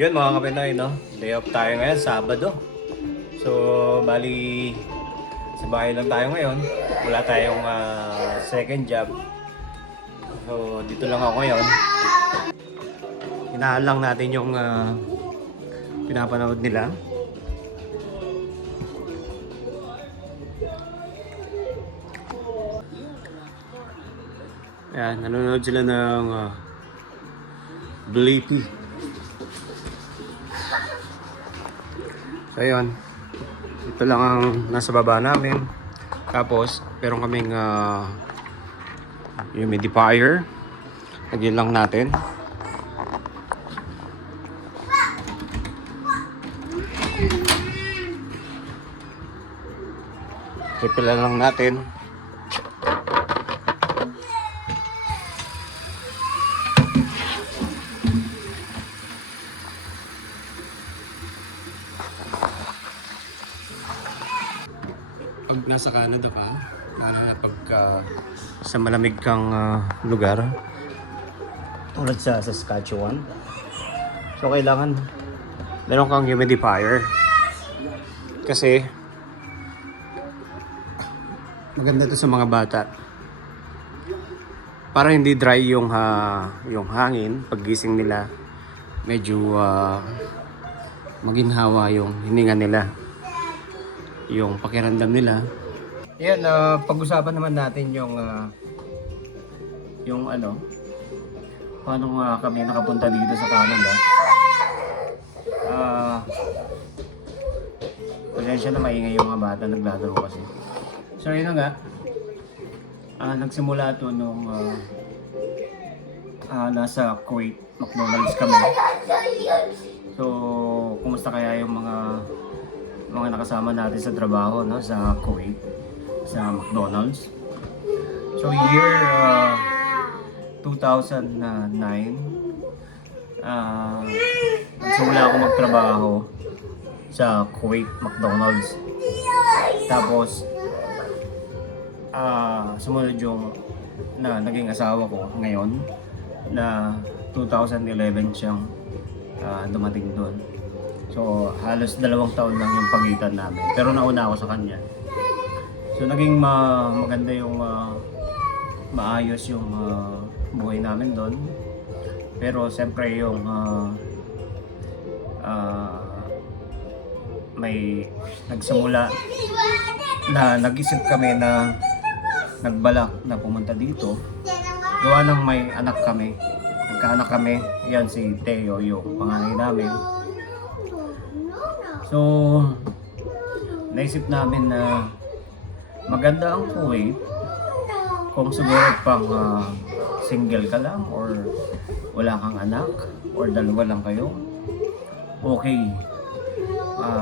Yun mga kapinoy, no? Day off tayo ngayon, Sabado. So, bali, sa bahay lang tayo ngayon. Wala tayong second job. So, dito lang ako ngayon. Hinaan lang natin yung pinapanood nila. Ayan, nanonood sila ng Blippi. So ayun, ito lang ang nasa baba namin. Tapos, meron kaming humidifier. Lagyan lang natin. Pipilan lang natin. Pag nasa Canada ka, lalo na pag sa malamig kang lugar, tulad sa Saskatchewan, so kailangan meron kang humidifier. Kasi maganda to sa mga bata. Para hindi dry yung hangin, paggising nila, medyo maginhawa yung hininga nila, yung pakiramdam nila. Yan, pag-usapan naman natin yung ano, paano kami nakapunta dito sa Canada. Pasensya na maingay yung mga bata, naglalaro kasi. So yun nga, nagsimula ito nung nasa Kuwait, McDonald's kami. So, kumusta kaya yung mga nakasama natin sa trabaho, no, sa Kuwait, sa McDonald's. So year 2009, nagsimula ako magtrabaho sa Kuwait McDonald's. Tapos sumunod yung naging asawa ko ngayon na 2011 siyang dumating doon. So, halos 2 taon lang yung pagitan namin. Pero nauna ako sa kanya. So, naging maganda yung maayos yung buhay namin doon. Pero, siyempre yung may nagsimula na nag-isip kami na nagbalak na pumunta dito. Gawa ng may anak kami. Nagkaanak kami. Yan si Theo, yung panganay namin. So, naisip namin na maganda ang Kuwait kung siguro pang single ka lang or wala kang anak or dalawa lang kayo. Okay,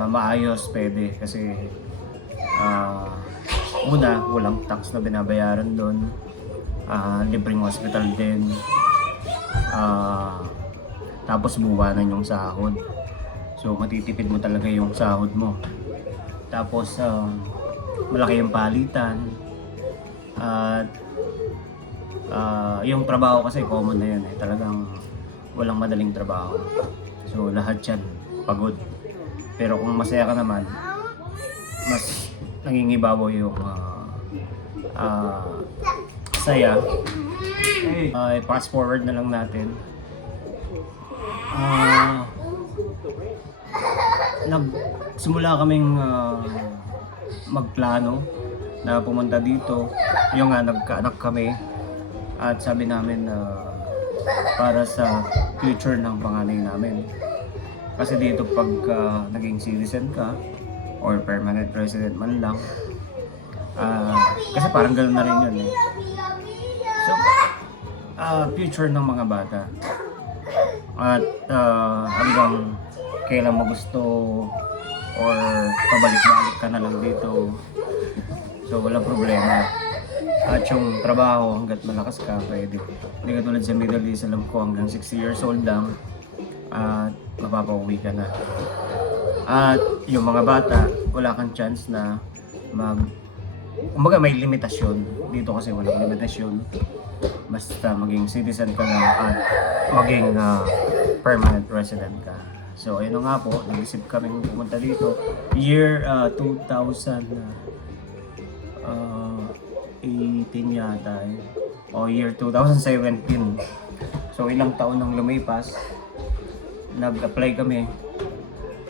maayos, pwede kasi una, walang tax na binabayaran doon, libreng hospital din, tapos buwanan yung sahod. So matitipid mo talaga yung sahod mo. Tapos malaki yung palitan. At yung trabaho kasi common na yan eh. Talagang walang madaling trabaho. So lahat yan pagod. Pero kung masaya ka naman, mas nangingibabaw yung saya. Fast forward na lang natin. Nagsimula kaming magplano na pumunta dito. Yung nagkaanak kami at sabi namin para sa future ng panganay namin. Kasi dito pag naging citizen ka or permanent resident man lang, kasi parang gano'n na rin yun eh. So, future ng mga bata. At hanggang kailan mo gusto or pabalik-balik ka na lang dito, so walang problema. At yung trabaho, hanggat malakas ka, pwede. Hindi ka tulad sa Middle East, alam ko hanggang 60 years old lang at mapapauwi ka na. At yung mga bata, wala kang chance na kumbaga may limitasyon. Dito kasi walang limitasyon. Basta maging citizen ka lang at maging permanent resident ka. So ayun na nga po, nag-isip kaming pumunta dito. Year 2018 yata eh. O year 2017. So ilang taon nang lumipas, nag-apply kami.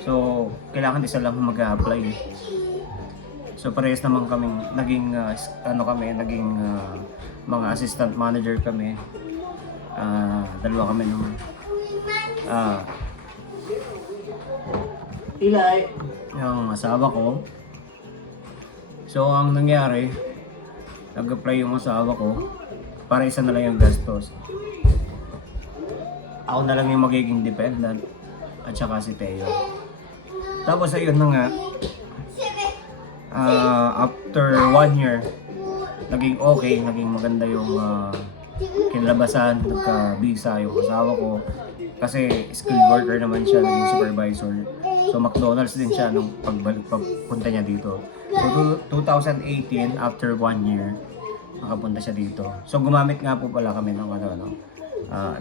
So kailangan isa lang mag-apply. So parehas naman kaming naging naging mga assistant manager kami. Dalawa kami ng Ilay, yung asawa ko. So ang nangyari, nag-apply yung asawa ko para isa na lang yung gastos. Ako na lang yung magiging dependent at saka si Teo. Tapos ayun na nga, after 1 year, naging okay, naging maganda yung kinalabasan, nagka-visa yung asawa ko. Kasi skilled worker naman siya, naging supervisor. So McDonald's din siya nung pagpunta niya dito. So 2018, after 1 year, nakapunta siya dito. So gumamit nga po pala kami ng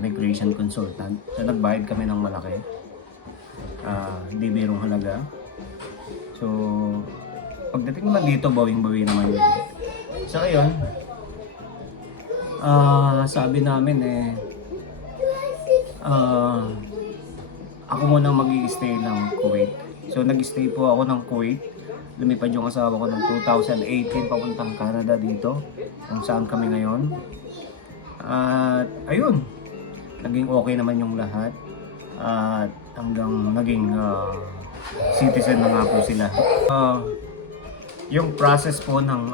immigration consultant. So nagbayad kami ng malaki. Hindi birong halaga. So pagdating naman dito, bawing-bawi naman yun. So ayun, sabi namin ako muna mag-i-stay ng Kuwait. So nag-stay po ako ng Kuwait. Lumipad yung asawa ko ng 2018 papuntang Canada dito, kung saan kami ngayon. At ayun, naging okay naman yung lahat. At hanggang naging citizen na nga po sila. Yung process po ng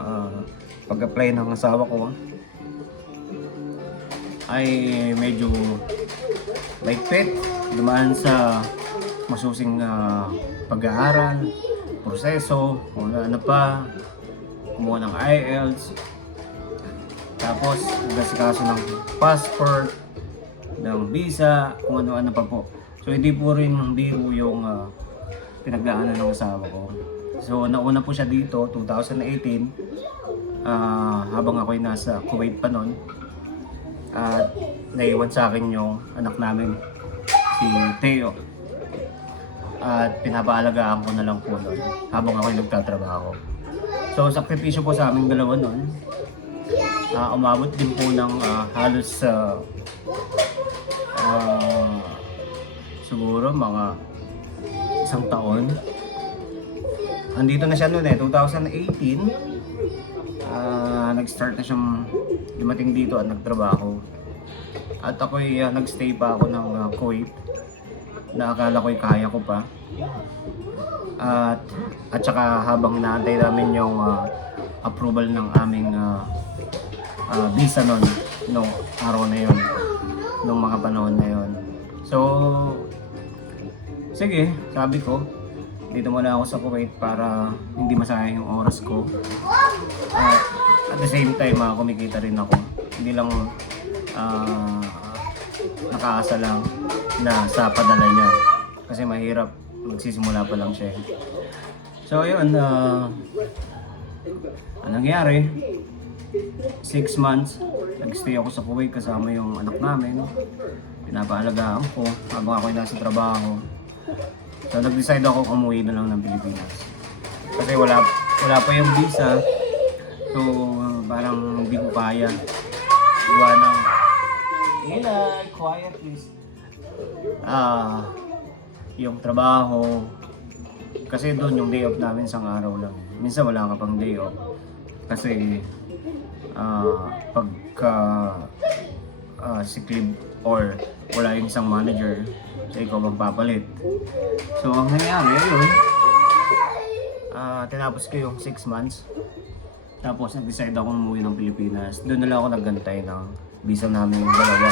pag-apply ng asawa ko ay medyo mahigpit. Dumaan sa masusing pag-aaral, proseso, kung ano pa, kumuha ng IELTS, tapos nagkasikaso ng passport, ng visa, kung ano-ano pa po. So hindi po rin biro yung pinagdaanan ng asawa ko. So nauna po siya dito, 2018, habang ako'y nasa Kuwait pa noon. At naiwan sa akin yung anak namin, si Teo. At pinapaalagaan ko na lang po noon habang ako'y nagtatrabaho. So sakripisyo po sa aming dalawa noon. Umabot din po ng halos siguro mga 1 taon. Andito na siya noon 2018. Nag-start na siyang dumating dito at nagtrabaho. At ako'y nagstay pa ako ng Kuwait na akala ko'y kaya ko pa. At saka habang naantay namin yung approval ng aming visa noon, nung araw na yon, nung mga panahon na yon. So, sige, sabi ko, dito muna ako sa Kuwait para hindi masayang yung oras ko. At the same time, kumikita rin ako. Hindi lang nakaasa lang na sa padala niya. Kasi mahirap, magsisimula pa lang siya. So ayun, anong nangyari? 6 months, nag-stay ako sa Kuwait kasama yung anak namin. Pinapaalagaan ko habang ako'y nasa trabaho. So nag-decide ako umuwi na lang ng Pilipinas. Kasi wala pa yung visa. So parang hindi ko kaya. Iwanang, Eli, quiet please. Yung trabaho. Kasi doon yung day off namin isang araw lang. Minsan wala ka pang day off. Kasi pagka sick leave or wala yung isang manager, so ikaw magpapalit. So ang nangyari yun, tinapos ko yung 6 months. Tapos nag-decide ako umuwi ng Pilipinas. Doon na lang ako naggantay ng visa namin yung dalawa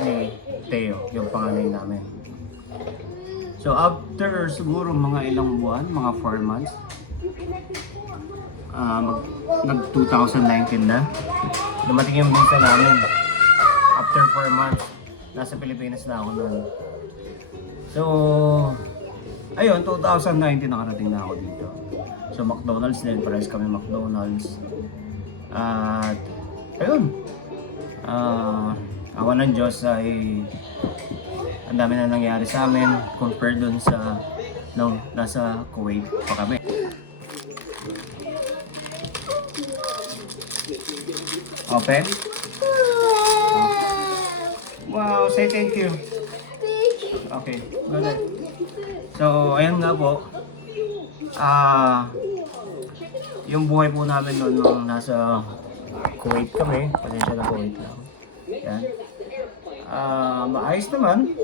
ni Teo, yung panganay namin. So after siguro mga ilang buwan, mga 4 months, nag-2019 na, dumating yung visa namin. After 4 months, nasa Pilipinas na ako noon. So, ayun, 2019 nakarating na ako dito. So McDonald's din, parehas kami McDonald's. At ayun, awa ng Diyos ay ang dami na nangyari sa amin compared dun sa nung nasa Kuwait pa kami. Open? Wow, say thank you. Okay, go ahead. So, ayun nga po. Yung buhay po namin noon nung nasa Kuwait kami, pasensya na Kuwait lang. Yan. Maayos naman.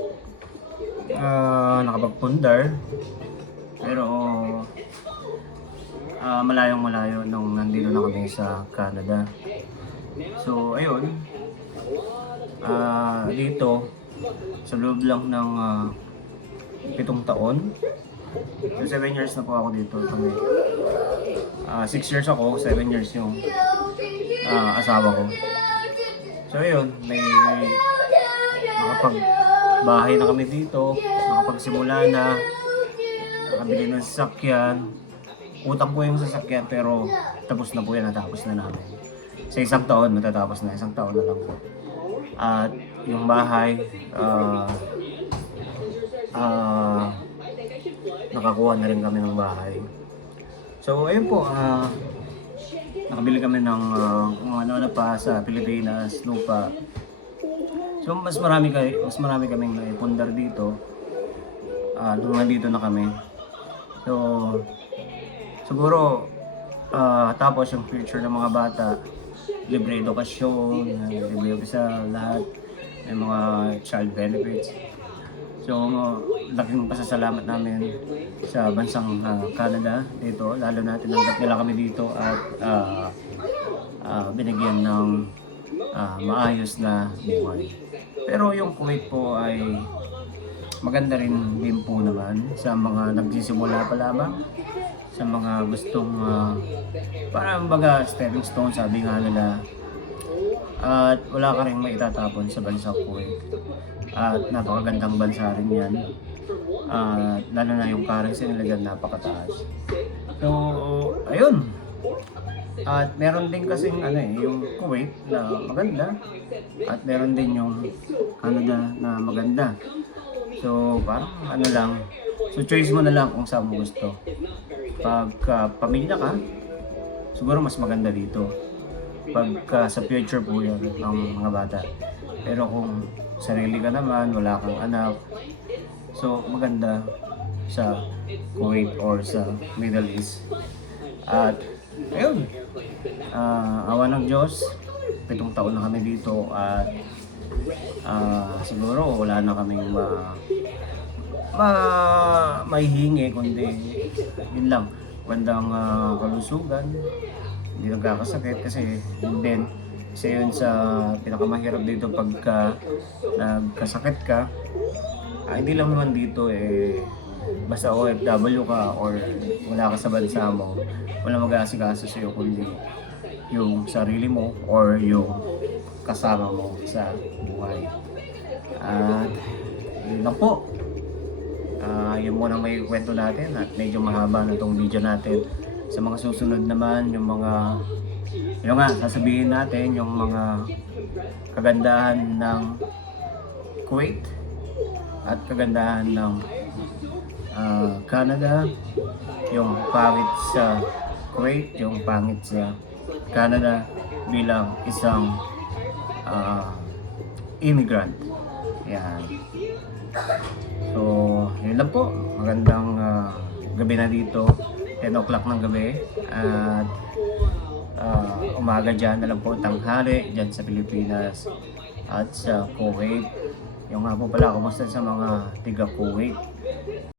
Nakapagpundar. Pero malayong malayo nung nandito na kami sa Canada. So, ayun. Dito, sa loob lang ng 7 taon. So, 7 years na po ako dito. 6 years ako, 7 years yung asawa ko. So, ayun. May nakapagbahay na kami dito. Nakapagsimula na. Nakabili ng sasakyan. Utang po yung sasakyan pero tapos na po yan. Natapos na namin. Sa 1 taon, matatapos na. 1 taon na lang po. At yung bahay, nakakuha na rin kami ng bahay. So ayun po, nakabili kami ng kung ano na pa sa Pilipinas, lupa. So mas marami kaming naipundar dito. Nung nandito na kami. So siguro tapos yung future ng mga bata, libre edukasyon, libre sa lahat, may mga child benefits. So, laking pasasalamat namin sa bansang Canada dito, lalo na tinanggap nila kami dito at binigyan ng maayos na buhay. Pero yung Kuwait po ay maganda rin din po naman sa mga nagsisimula pa lamang, sa mga gustong parang baga stepping stone, sabi nga nila. At wala ka rin maitatapon sa bansang Kuwait. At napakagandang bansa rin yan. Lalo na yung currency nila dyan napakataas. So, ayun. At meron din kasing yung Kuwait na maganda. At meron din yung Canada na maganda. So, parang lang. So, choice mo na lang kung saan mo gusto. Pag pamilya ka, siguro mas maganda dito. Pag sa future po yun ng mga bata. Pero kung sarili ka naman, wala kang anak, so maganda sa Kuwait or sa Middle East. At ayun, awa ng Diyos, 7 taon na kami dito at siguro wala na kaming maihingi kundi yun lang, bandang kalusugan, hindi nagkakasakit kasi yun sa pinakamahirap dito pagka nagkasakit ka. Hindi lang naman dito basta OFW ka or wala ka sa bansa mo, wala mag-aasikaso sa'yo kundi yung sarili mo or yung kasama mo sa buhay. At yun lang po. Yun muna may kwento natin at medyo mahaba na itong video natin. Sa mga susunod naman, yung sasabihin natin yung mga kagandahan ng Kuwait at kagandahan ng Canada, yung pangit sa Kuwait, yung pangit sa Canada bilang isang immigrant. Yan. So, yun lang po. Magandang gabi na dito. 10 o'clock ng gabi. At umaga dyan na lang po, tanghali dyan sa Pilipinas at sa Kuwait. Yung nga po pala, kumusta sa mga tiga Kuwait?